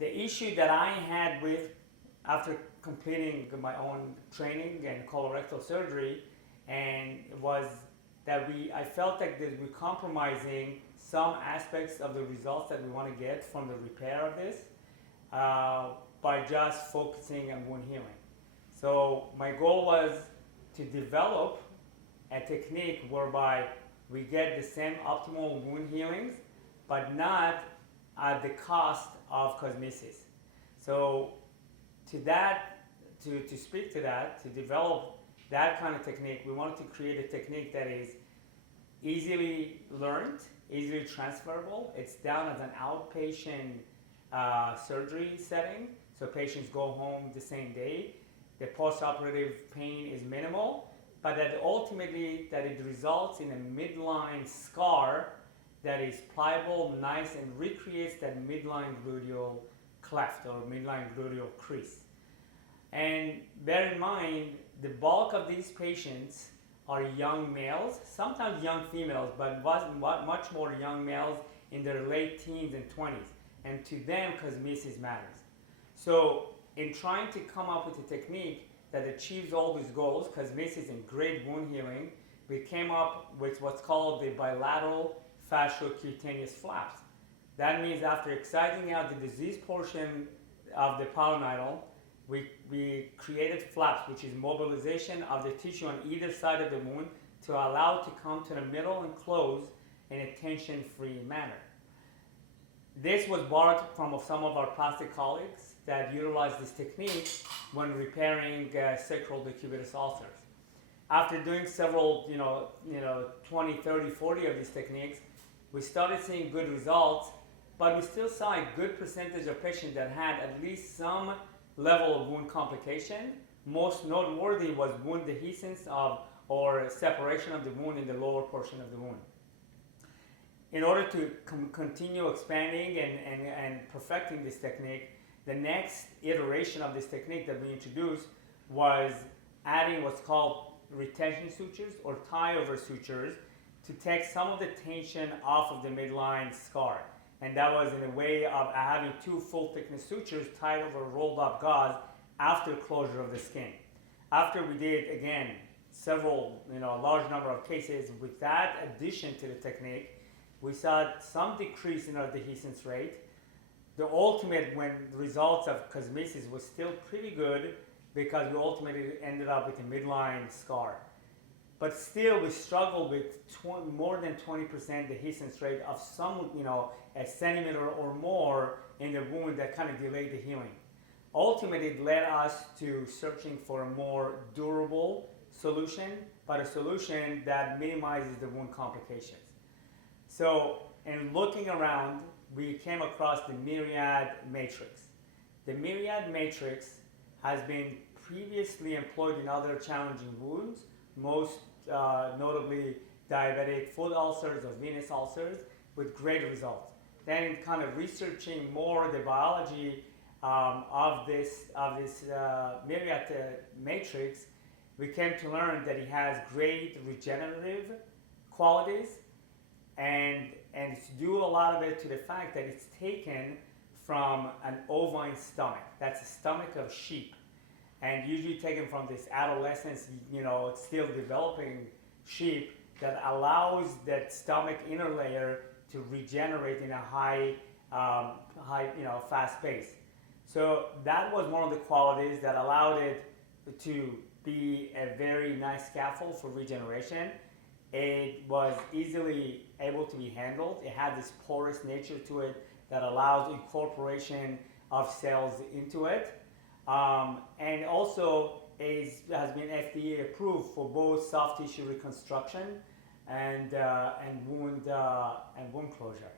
The issue that I had with, after completing my own training and colorectal surgery, and was that I felt like that we're compromising some aspects of the results that we want to get from the repair of this by just focusing on wound healing. So my goal was to develop a technique whereby we get the same optimal wound healings, but not at the cost of cosmesis. So to speak to that, to develop that kind of technique, we wanted to create a technique that is easily learned, easily transferable. It's done as an outpatient surgery setting, so patients go home the same day. The postoperative pain is minimal, but that ultimately that it results in a midline scar that is pliable, nice, and recreates that midline gluteal cleft or midline gluteal crease. And bear in mind, the bulk of these patients are young males, sometimes young females, but much more young males in their late teens and 20s. And to them, cosmesis matters. So in trying to come up with a technique that achieves all these goals, cosmesis and great wound healing, we came up with what's called the bilateral fasciocutaneous flaps. That means after excising out the disease portion of the pilonidal, we created flaps, which is mobilization of the tissue on either side of the wound to allow it to come to the middle and close in a tension-free manner. This was borrowed from some of our plastic colleagues that utilize this technique when repairing sacral decubitus ulcers. After doing several, 20, 30, 40 of these techniques, we started seeing good results, but we still saw a good percentage of patients that had at least some level of wound complication. Most noteworthy was wound dehiscence or separation of the wound in the lower portion of the wound. In order to continue expanding and perfecting this technique, the next iteration of this technique that we introduced was adding what's called retention sutures or tie-over sutures to take some of the tension off of the midline scar. And that was in a way of having two full thickness sutures tied over rolled up gauze after closure of the skin. After we did, again, several, large number of cases with that addition to the technique, we saw some decrease in our dehiscence rate. The ultimate results of cosmesis was still pretty good because we ultimately ended up with a midline scar. But still, we struggled with more than 20% dehiscence rate of some, a centimeter or more in the wound that kind of delayed the healing. Ultimately, it led us to searching for a more durable solution, but a solution that minimizes the wound complications. So, in looking around, we came across the Myriad matrix. The Myriad matrix has been previously employed in other challenging wounds, most notably diabetic foot ulcers or venous ulcers, with great results. Then, kind of researching more the biology of this Myriad matrix, we came to learn that it has great regenerative qualities, and it's due a lot of it to the fact that it's taken from an ovine stomach. That's the stomach of sheep, and usually taken from this adolescence, it's still developing sheep that allows that stomach inner layer to regenerate in a high, fast pace. So that was one of the qualities that allowed it to be a very nice scaffold for regeneration. It was easily able to be handled. It had this porous nature to it that allows incorporation of cells into it. And also has been FDA approved for both soft tissue reconstruction and wound closure.